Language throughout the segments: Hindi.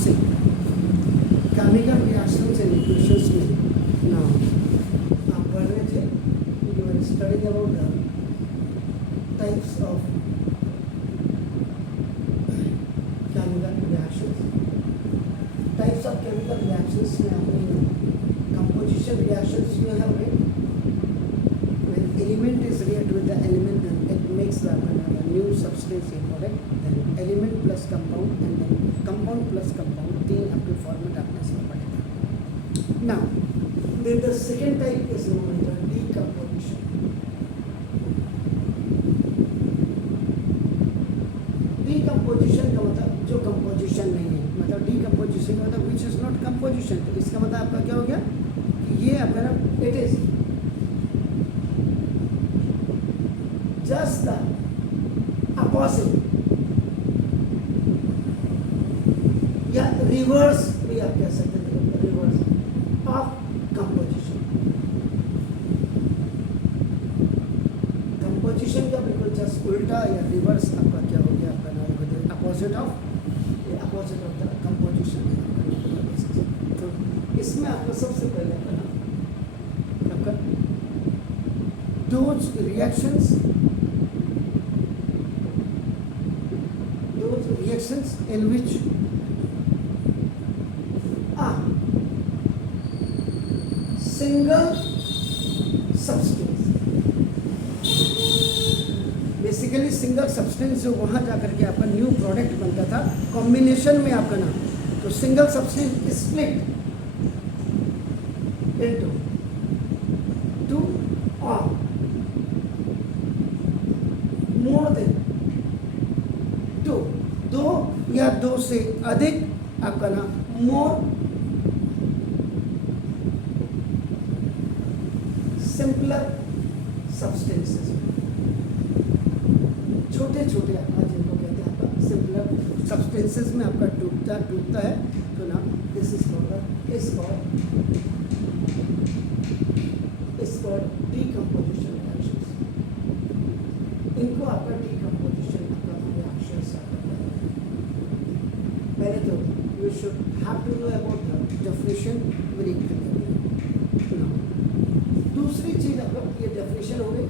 see chemical reactions and equations में now आप पढ़ रहे थे you were studying about the types of chemical reactions में आपने composition reactions में हमें when element is react with the element then it makes the new substance in product then element plus compound and then compound plus compound तीन आपके फॉर्मेट आपने इसमें पढ़े। now then the second type is known as the decomposition। decomposition का मतलब जो composition नहीं है, मतलब decomposition का मतलब which is not composition, तो इसका मतलब आपका क्या हो गया कि ये आपका ना it is just the opposite या रिवर्स भी आप कह सकते हैं, रिवर्स ऑफ कंपोजिशन। कंपोजिशन का बिल्कुल जस्ट उल्टा या रिवर्स आपका क्या हो गया, आपका नाम अपोजिट ऑफ द कंपोजिशन। तो इसमें आपका सबसे पहले आपका those reactions in which single substance, basically single substance जो वहाँ जाकर के आपका न्यू प्रोडक्ट बनता था कॉम्बिनेशन में आपका नाम, तो single substance split into two और मोर देन टू, दो या दो से अधिक आपका नाम मोर सिंपलर सब्सटेंसेस, छोटे छोटे आपका जिनको कहते हैं आपका सिंपलर सब्सटेंसेस में आपका टूटता है, तो ना this is called decomposition reactions. इनको आपका डीकम्पोजिशन आपका रिएक्शंस पहले तो you should have to know about the definition very clearly. दूसरी चीज आपका ये डेफिनेशन हो गई,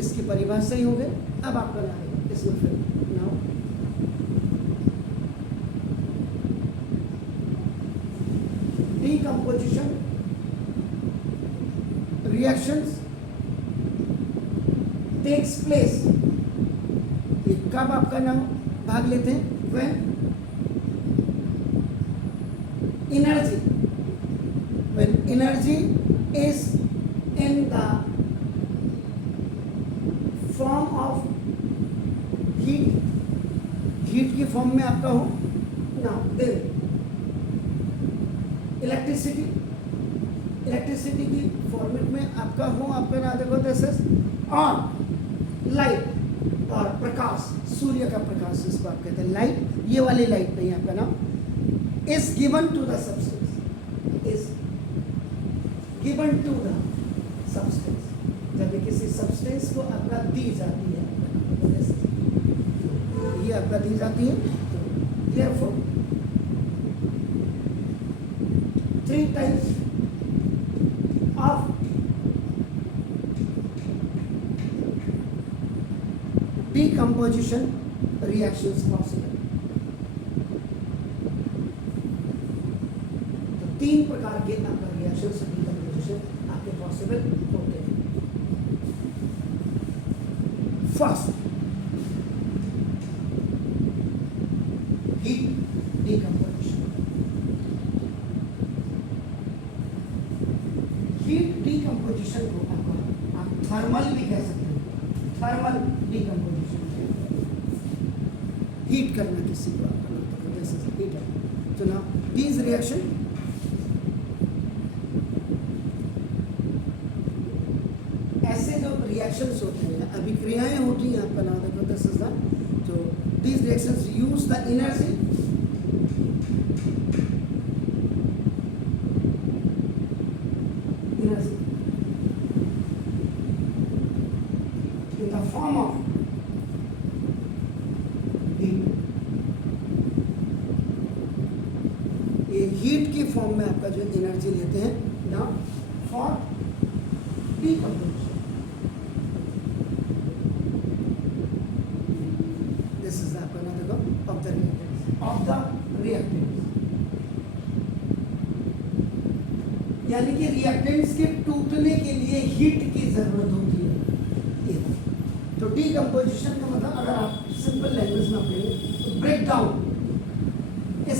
इसकी परिभाषा ही हो गई। अब आपका नाम इसमें फिर now decomposition reactions takes place, ये कब आपका नाम भाग लेते हैं, when energy is in the form of heat की फॉर्म में आपका हो ना, देन इलेक्ट्रिसिटी की फॉर्मेट में आपका हो, आपका ना देखो दिस इज और लाइट और प्रकाश, सूर्य का प्रकाश जिसको आप कहते हैं लाइट, ये वाली लाइट नहीं आपका नाम is given to the substance, is given to the substance. जब किसी सब्सटेंस को आपका दी जाती है, ये आपका दी जाती है, तो therefore three types of decomposition reactions possible। तो तीन प्रकार के आपका रिएक्शंस डीकम्पोजिशन आपके पॉसिबल होते हैं। First heat decomposition. Heat decomposition को आप थर्मल भी कह सकते हैं, थर्मल डीकम्पोजिशन, हीट करना किसी को जैसे हीट है। तो ना दीज रिएक्शन ऐसे जो रिएक्शंस होते हैं, अभिक्रियाएं होती हैं आपका नाम देखो दिस इज द, तो these reactions use the energy in the form of heat heat की फॉर्म में आपका जो एनर्जी लेते हैं। Now for decomposition, this is आपका ना देखो ऑफ द रिएक्टेंट्स, यानी कि रिएक्टेंट्स के टूटने के लिए हीट की जरूरत होती है। तो डीकम्पोजिशन का मतलब अगर आप सिंपल लैंग्वेज में आप लेंगे तो ब्रेक डाउन,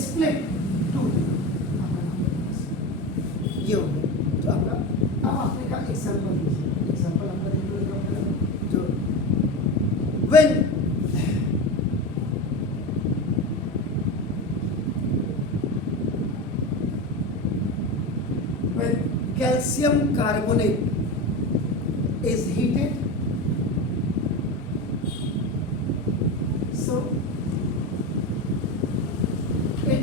स्प्लिट, टूट, ये हो गया। तो आपका अब आपने कहा एग्जाम्पल दीजिए, एग्जाम्पल आपका देखो जो when calcium carbonate is heated, so it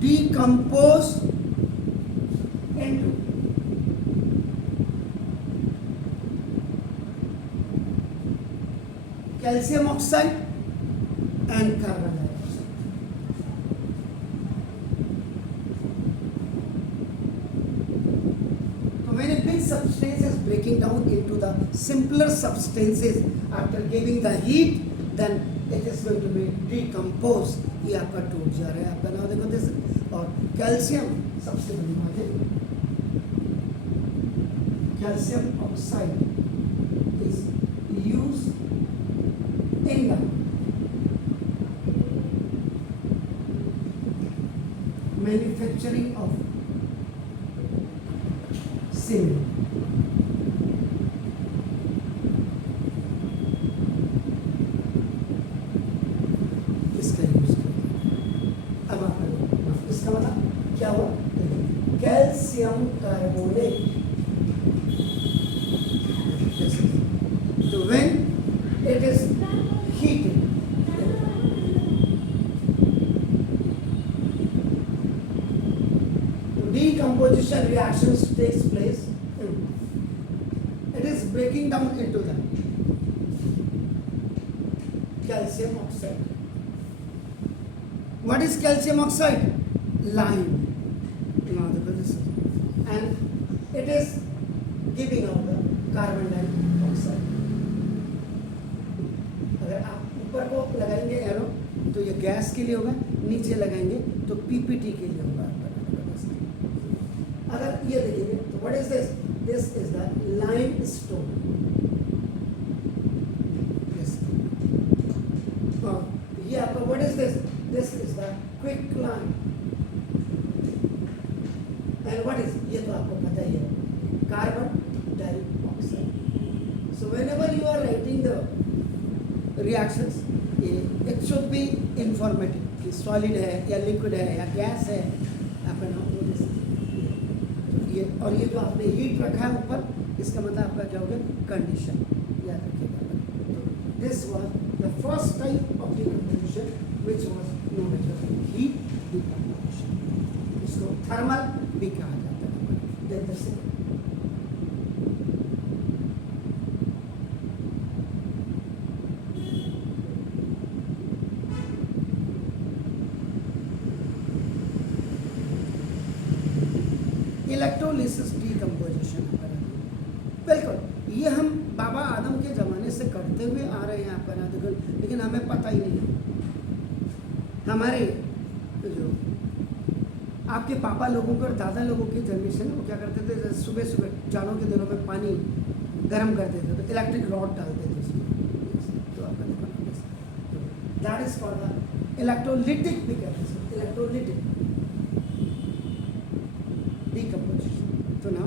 decompose into calcium oxide and carbon dioxide. When a big substance is breaking down into the simpler substances after giving the heat, then it is going to be decomposed. ये आपका टूट जा रहा है। आपका नाम देखो दिस, और कैल्शियम सबसे बड़ी बात है, calcium oxide is use in the manufacturing of cement. इसका यूज अब आप इसका मतलब क्या हुआ, कैल्शियम कार्बोनेट, तो when it is heated, decomposition reactions takes place. It is breaking down into the calcium oxide. What is calcium oxide? Lime. And it is giving out the carbon dioxide. अगर आप ऊपर को लगाएंगे एरो तो ये गैस के लिए होगा, नीचे लगाएंगे तो पीपीटी के लिए होगा। अगर ये देखिए तो what is this, this is the limestone, ये आपका what is this, this is the quicklime, and what is, ये तो आपको पता ही है, carbon dioxide. So whenever you are writing the reactions, it should be informative कि सॉलिड है या लिक्विड है या गैस है, आपका ये, और ये जो आपने हीट रखा है ऊपर, इसका मतलब आपका क्या होगा, कंडीशन, याद रखिएगा। This was the first type of decomposition which was known as heat decomposition, इसको थर्मल भी कहा जाता है। Then the second, electrolysis decomposition. बिल्कुल ये हम बाबा आदम के ज़माने से करते हुए आ रहे हैं आपका ना देखो, लेकिन हमें पता ही नहीं है। हमारे जो आपके पापा लोगों के और दादा लोगों की जनरेशन, वो क्या करते थे, सुबह सुबह जाड़ों के दिनों में पानी गर्म करते थे तो इलेक्ट्रिक रॉड डालते थे उसमें, तो आपका देखो that is called the electrolytic भी कहते हैं, electrolytic decomposition. So now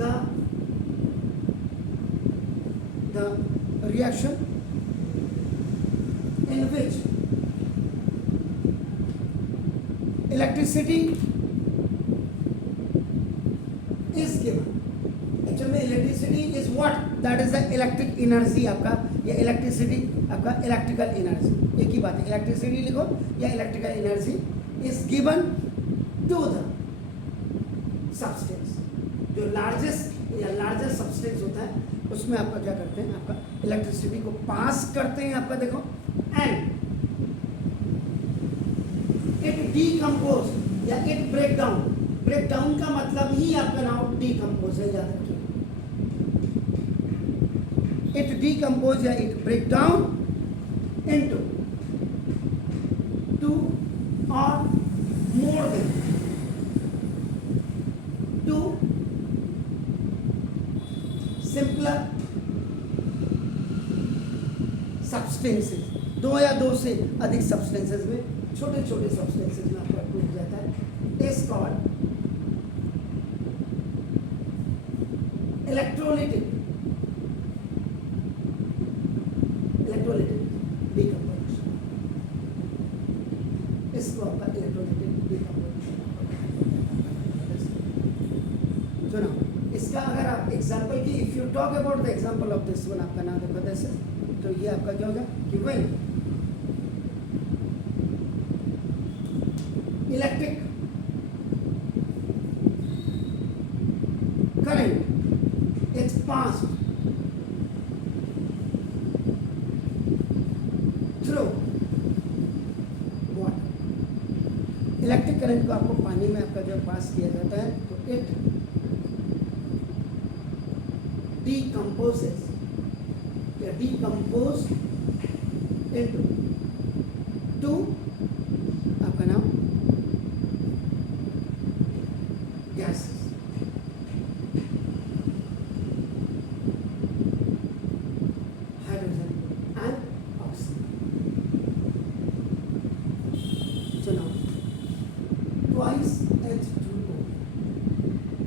the reaction in which electricity is given. Actually electricity is what? That is the electric energy। आपका ये electricity आपका electrical energy, एक ही बात है, electricity लिखो या electrical energy is given to the substance। जो largest या लार्जर सब्सटेंस होता है, उसमें आपका क्या करते हैं, आपका इलेक्ट्रिसिटी को पास करते हैं, आपका देखो, एंड इट डीकम्पोज या it break down. Break down का मतलब ही आपका नाम डीकम्पोज है, याद रखिए। इट डीकम्पोज या it break down into two or more than two simpler substances, दो या दो से अधिक substances में, छोटे छोटे substances में आपका टूट जाता है, is called electrolytic decomposition। इसको आपका इलेक्ट्रोलाइटिक डिकम्पोजिशन। सुनो, इसका अगर आप एग्जांपल की, if you talk about the example of this one, आपका नाम देखो दिस, तो ये आपका क्या होगा कि when electric current is passed through water, electric current को आपको पानी में आपका जो पास किया जाता है, तो इट decomposes या decompose into two, आपका नाम gases, hydrogen and oxygen। So now twice H2O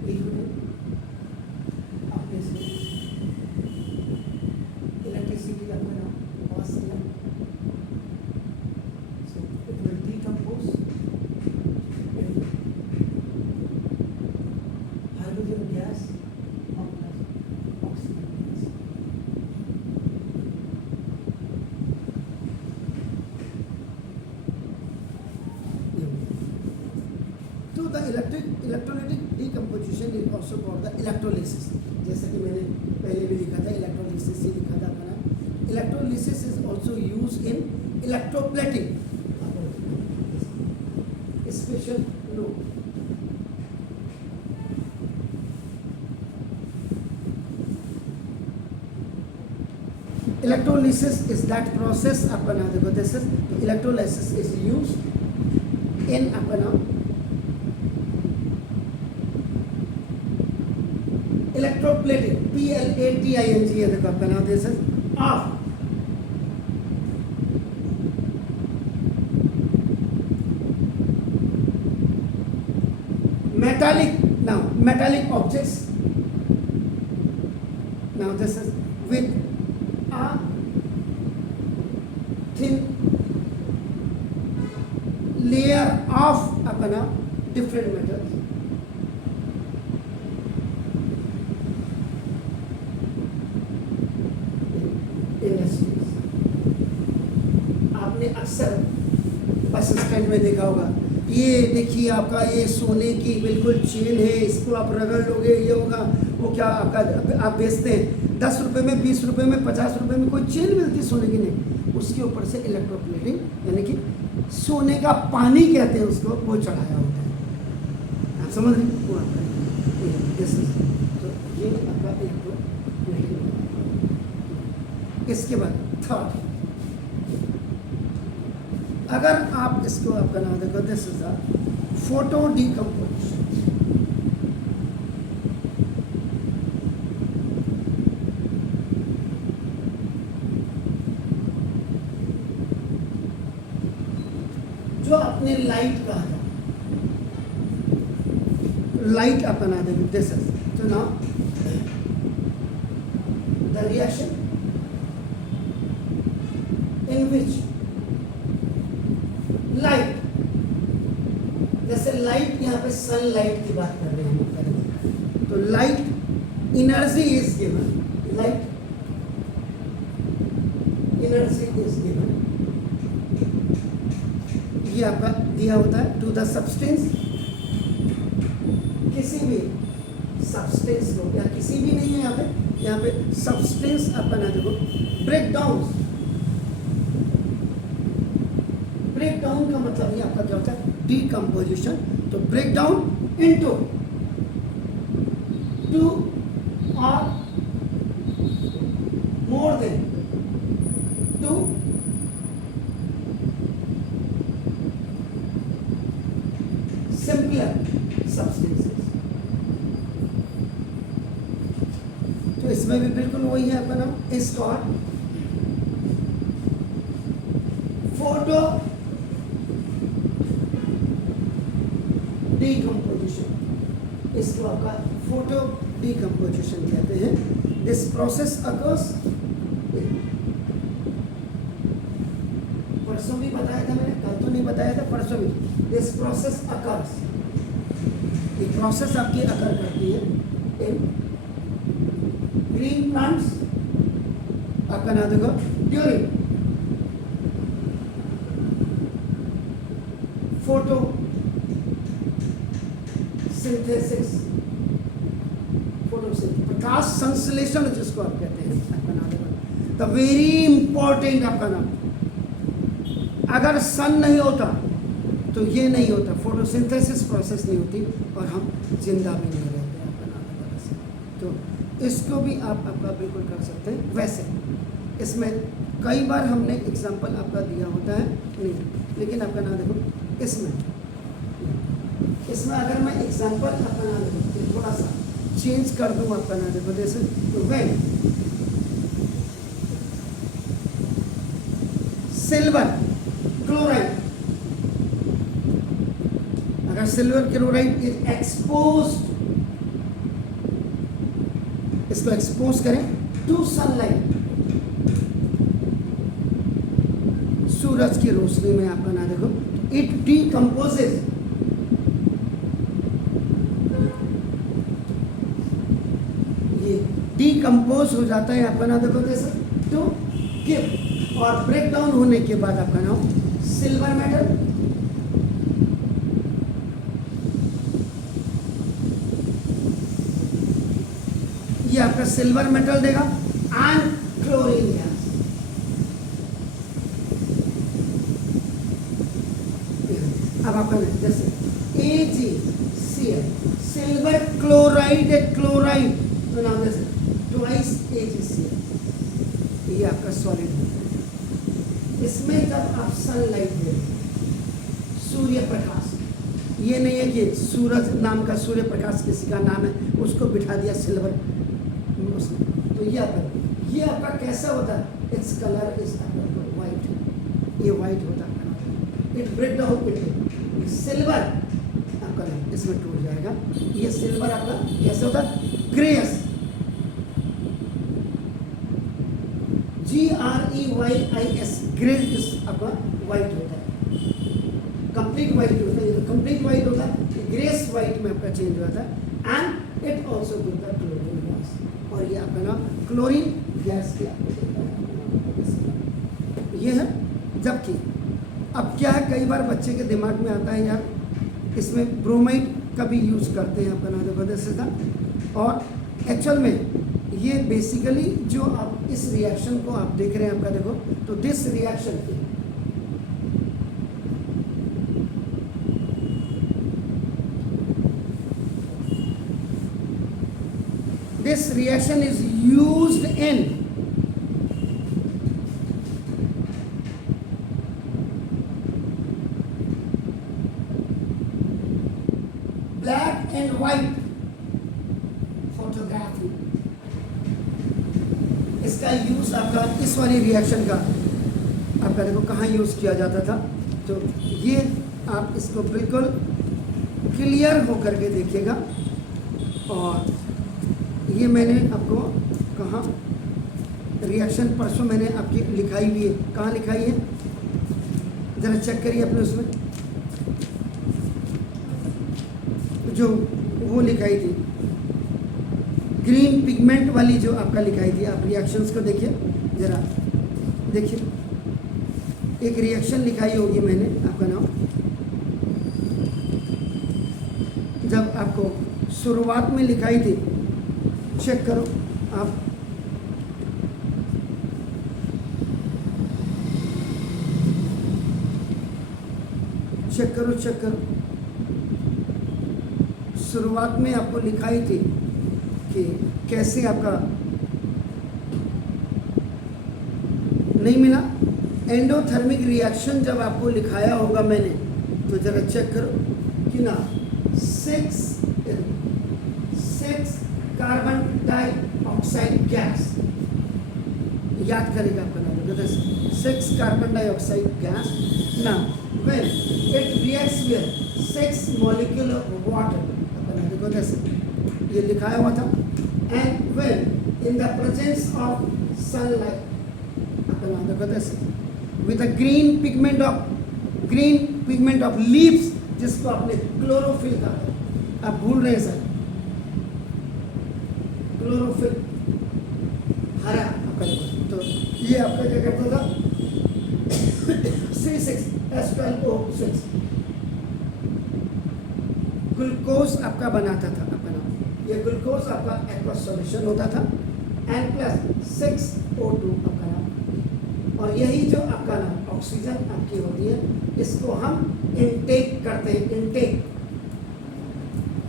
liquid आपने इसमें इलेक्ट्रिसिटी का अपना पास किया, so it will decompose into hydrogen gas और oxygen gas। तो the electrolytic decomposition is also called the electrolysis. जैसा कि मैंने पहले भी लिखा था, इलेक्ट्रोलिसिस ही लिखा था अपना। Electrolysis is also use in electroplating. Special note, electrolysis is that process, अपना देखो this is, electrolysis is used in अपना electroplating, PLATING है देखो अपना this is of metallic objects। Now this is with a thin layer of अपना different metals। इंडस्ट्रीज आपने अक्सर बस स्टैंड में देखा होगा, ये देखिए आपका ये सोने की बिल्कुल चेन है, इसको आप रगड़ लोगे ये होगा, वो क्या आपका आप बेचते हैं 10 रुपये में, 20 रुपये में, 50 रुपये में कोई चेन मिलती सोने की नहीं, उसके ऊपर से इलेक्ट्रोप्लेटिंग यानी कि सोने का पानी कहते हैं उसको, वो चढ़ाया होता है। आप समझ रहे हैं, वो आपका तो ये आपका इलेक्ट्रोप्लेटिंग। इसके बाद थर्ड, अगर आप इसको आपका नाम देखो this is a photo decomposition. जो आपने लाइट कहा था, लाइट अपना देखो दिस इज, तो now the reaction in which light, जैसे लाइट यहाँ पे सनलाइट की बात कर रहे हैं हम करेंगे, तो light energy is given, light energy is given, ये आपका दिया होता है टू द सब्सटेंस, किसी भी सब्सटेंस को, या किसी भी नहीं है यहाँ पे सब्सटेंस आपका ना देखो ब्रेक डाउन। ब्रेक डाउन का मतलब ये आपका क्या होता है, डिकम्पोजिशन। तो ब्रेक डाउन इनटू टू और more than two simpler substances. तो इसमें भी बिल्कुल वही है आपका नाम, इज कॉल्ड फोटो डिकम्पोजिशन। इसको आपका फोटो डिकम्पोजिशन कहते हैं। दिस प्रोसेस अकर्स, परसों भी बताया था मैंने, कल तो नहीं बताया था, परसों भी। दिस प्रोसेस अकर्स, ये प्रोसेस आपकी अकर करती है इन ग्रीन प्लांट्स आपका ना देखो ड्यूरिंग फोटो सिंथेसिस। प्रकाश संश्लेषण जिसको आप कहते हैं, आपका नाम है द वेरी इंपॉर्टेंट आपका नाम। अगर सन नहीं होता तो ये नहीं होता, फोटोसिंथेसिस प्रोसेस नहीं होती और हम जिंदा भी नहीं रहते आपका नाम है। तो इसको भी आप आपका बिल्कुल कर सकते हैं। वैसे इसमें कई बार हमने एग्जांपल आपका दिया होता है नहीं, लेकिन आपका नाम देखो इसमें अगर मैं एग्जांपल आपका नाम देखो थोड़ा सा चेंज कर दूं आपका नाम देखो, जैसे तो व्हेन सिल्वर क्लोराइड, अगर सिल्वर क्लोराइड इज एक्सपोज्ड, इसको एक्सपोज करें टू सनलाइट, सूरज की रोशनी में आपका ना देखो, इट डिकम्पोजेज, ये डिकम्पोज हो जाता है आपका ना देखो जैसे टू गिव, और ब्रेक डाउन होने के बाद आपका नाम सिल्वर मेटल, ये आपका सिल्वर मेटल देगा एंड क्लोरीन गैस। अब आपका जैसे AgCl सिल्वर क्लोराइड, क्लोराइड तो नाम जैसे ट्वाइस AgCl, ये आपका सॉलिड है। इसमें जब आप सनलाइट दें, सूर्य प्रकाश, ये नहीं है कि सूरज नाम का सूर्य प्रकाश किसी का नाम है उसको बिठा दिया सिल्वर उसमें, तो ये आपका कैसा होता है, इट्स कलर इज वाइट, ये वाइट होता है, it break down it silver आपका इसमें टूट जाएगा। ये सिल्वर आपका कैसे होता है, ग्रेस, GREYIS, ग्रे इस आपका वाइट होता है, कंप्लीट वाइट होता है, ये तो कंप्लीट वाइट होता है, ग्रेस वाइट में आपका चेंज हो जाता है and it also give the chlorine gas, और ये आपका नाम क्लोरीन गैस की आपको देता है, ये है। जबकि अब क्या है, कई बार बच्चे के दिमाग में आता है यार इसमें ब्रोमाइड का भी यूज़ करते हैं आपका नाम देखो से था, और एक्चुअल में ये बेसिकली जो आप इस रिएक्शन को आप देख रहे हैं आपका देखो, तो this reaction this reaction is used in black and white photography। इसका यूज आपका इस वाली रिएक्शन का आपका देखो कहाँ यूज किया जाता था, तो ये आप इसको बिल्कुल क्लियर हो करके देखिएगा। और ये मैंने आपको कहाँ रिएक्शन परसों मैंने आपकी लिखाई हुई है, कहाँ लिखाई है ज़रा चेक करिए अपने उसमें, जो वो लिखाई थी ग्रीन पिगमेंट वाली जो आपका लिखाई थी, आप रिएक्शंस को देखिए ज़रा, देखिए एक रिएक्शन लिखाई होगी मैंने आपका नाम, जब आपको शुरुआत में लिखाई थी, चेक करो आप, चेक करो शुरुआत में आपको लिखाई थी कि कैसे आपका नहीं मिला। एंडोथर्मिक रिएक्शन जब आपको लिखाया होगा मैंने, तो जरा चेक करो कि ना 6 कार्बन डाइऑक्साइड गैस, याद करेगा आपका नाम, 6 कार्बन डाइऑक्साइड गैस। ना when it reacts with 6 molecule of water, अपना देखो जैसे ये लिखाया हुआ था, and when in the presence of sunlight, अपना देखो जैसे with a green pigment of leaves, जिसको आपने क्लोरोफिल कहा, आप भूल रहे हैं सर, क्लोरोफिल हरा आपका देखो, तो ये आपका क्या करता था C6H12O6 ग्लूकोज आपका बनाता था अपना, ये ग्लूकोज आपका एक्वस सॉल्यूशन होता था, N + 6O2 आपका नाम, और यही जो आपका नाम ऑक्सीजन आपकी होती है, इसको हम इनटेक करते हैं, इनटेक।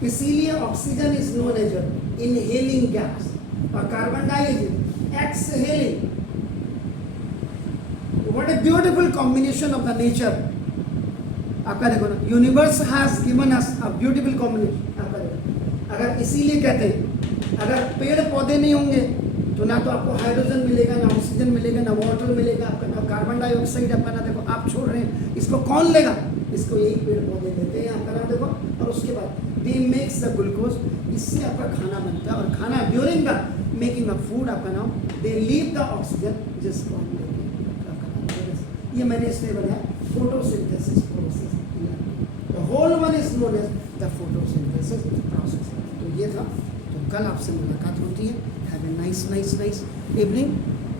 इसीलिए oxygen is known as inhaling gas और carbon dioxide exhaling. What a beautiful combination of the nature, आपका देखो ना, universe has given us a beautiful combination. आपका देखो, अगर इसीलिए कहते हैं अगर पेड़ पौधे नहीं होंगे तो ना तो आपको हाइड्रोजन मिलेगा, ना ऑक्सीजन मिलेगा, ना वाटर मिलेगा, आपका ना कार्बन डाइऑक्साइड आपका ना देखो आप छोड़ रहे हैं, इसको कौन लेगा, इसको यही पेड़ पौधे देते हैं आपका ना देखो। और उसके बाद दे मेक्स द ग्लूकोज, इससे आपका खाना बनता है, और खाना during the making of food आपका नाम दे लीव द ऑक्सीजन, जिसको हम लेते हैं आपका नाम। ये मैंने इसलिए बनाया photosynthesis process, the whole one is known as the photosynthesis process. तो ये था, तो कल आपसे मुलाकात होती है। Have a nice evening.